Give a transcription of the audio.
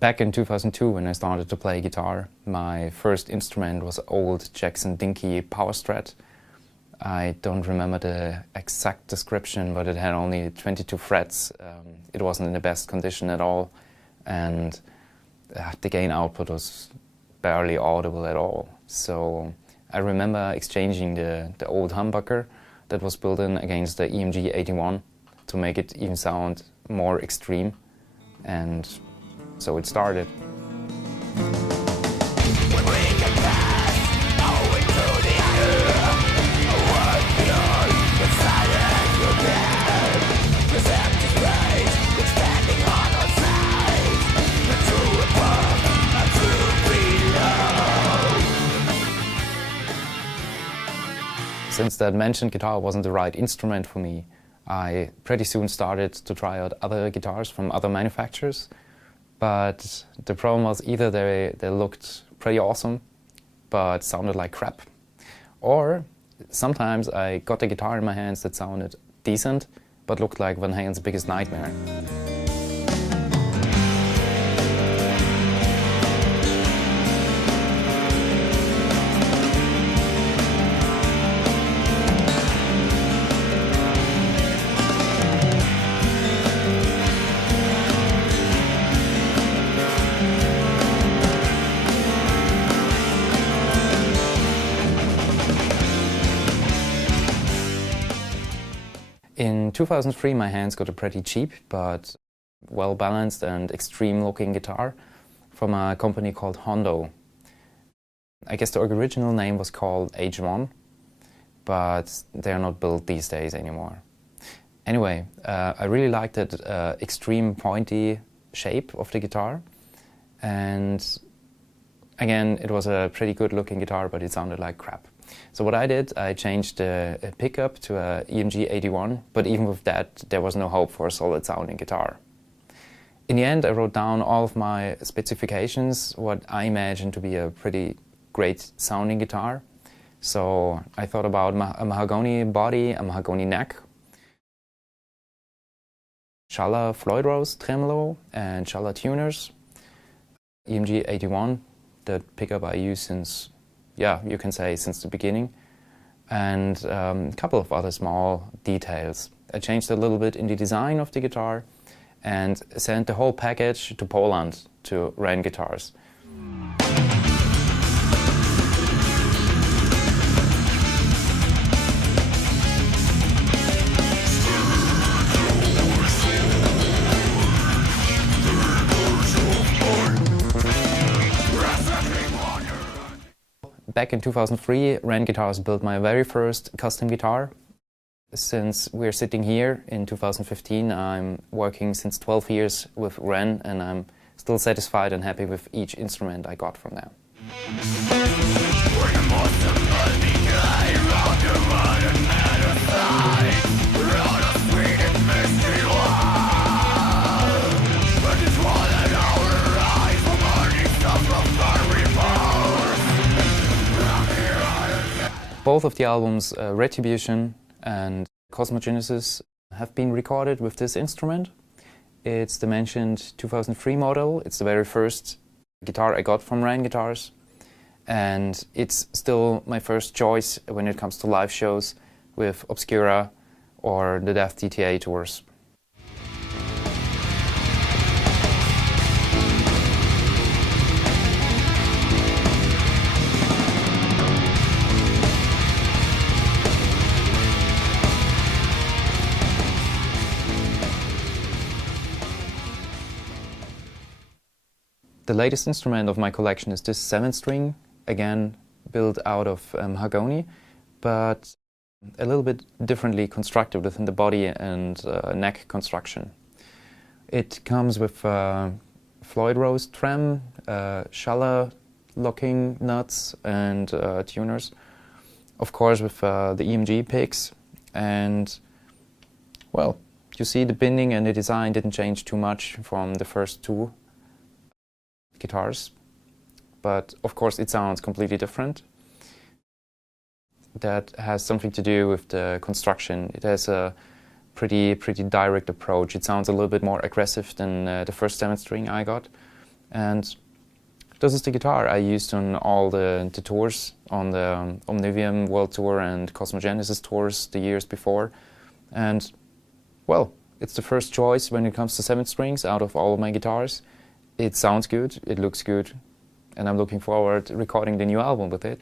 Back in 2002, when I started to play guitar, my first instrument was an old Jackson Dinky Power Strat. I don't remember the exact description, but it had only 22 frets. It wasn't in the best condition at all, and the gain output was barely audible at all. So I remember exchanging the old humbucker that was built in against the EMG 81 to make it even sound more extreme, and so it started. Since that mentioned guitar wasn't the right instrument for me, I pretty soon started to try out other guitars from other manufacturers. But the problem was either they looked pretty awesome, but sounded like crap. Or sometimes I got a guitar in my hands that sounded decent, but looked like Van Halen's biggest nightmare. In 2003, my hands got a pretty cheap but well-balanced and extreme-looking guitar from a company called Hondo. I guess the original name was called H1, but they're not built these days anymore. Anyway, I really liked that extreme pointy shape of the guitar, and again, it was a pretty good-looking guitar, but it sounded like crap. So what I did, I changed the pickup to a EMG 81, but even with that, there was no hope for a solid sounding guitar. In the end, I wrote down all of my specifications, what I imagined to be a pretty great sounding guitar. So I thought about a mahogany body, a mahogany neck, Schaller Floyd Rose tremolo and Schaller tuners, EMG 81, the pickup I use since, yeah, you can say since the beginning, and a couple of other small details. I changed a little bit in the design of the guitar and sent the whole package to Poland to Ren Guitars. Back in 2003, Ren Guitars built my very first custom guitar. Since we're sitting here in 2015, I'm working since 12 years with Ren, and I'm still satisfied and happy with each instrument I got from them. Both of the albums, Retribution and Cosmogenesis, have been recorded with this instrument. It's the mentioned 2003 model. It's the very first guitar I got from Ren Guitars. And it's still my first choice when it comes to live shows with OBSCURA or the Death DTA tours. The latest instrument of my collection is this 7-string, again built out of mahogany, but a little bit differently constructed within the body and neck construction. It comes with Floyd Rose trem, Schaller locking nuts and tuners, of course with the EMG picks, and well, you see the binding and the design didn't change too much from the first two guitars, but of course it sounds completely different. That has something to do with the construction. It has a pretty direct approach. It sounds a little bit more aggressive than the first 7-string I got, And this is the guitar I used on all the tours, on the Omnivium World Tour and Cosmogenesis tours the years before. And, well, it's the first choice when it comes to 7 strings out of all of my guitars. It sounds good, it looks good, and I'm looking forward to recording the new album with it.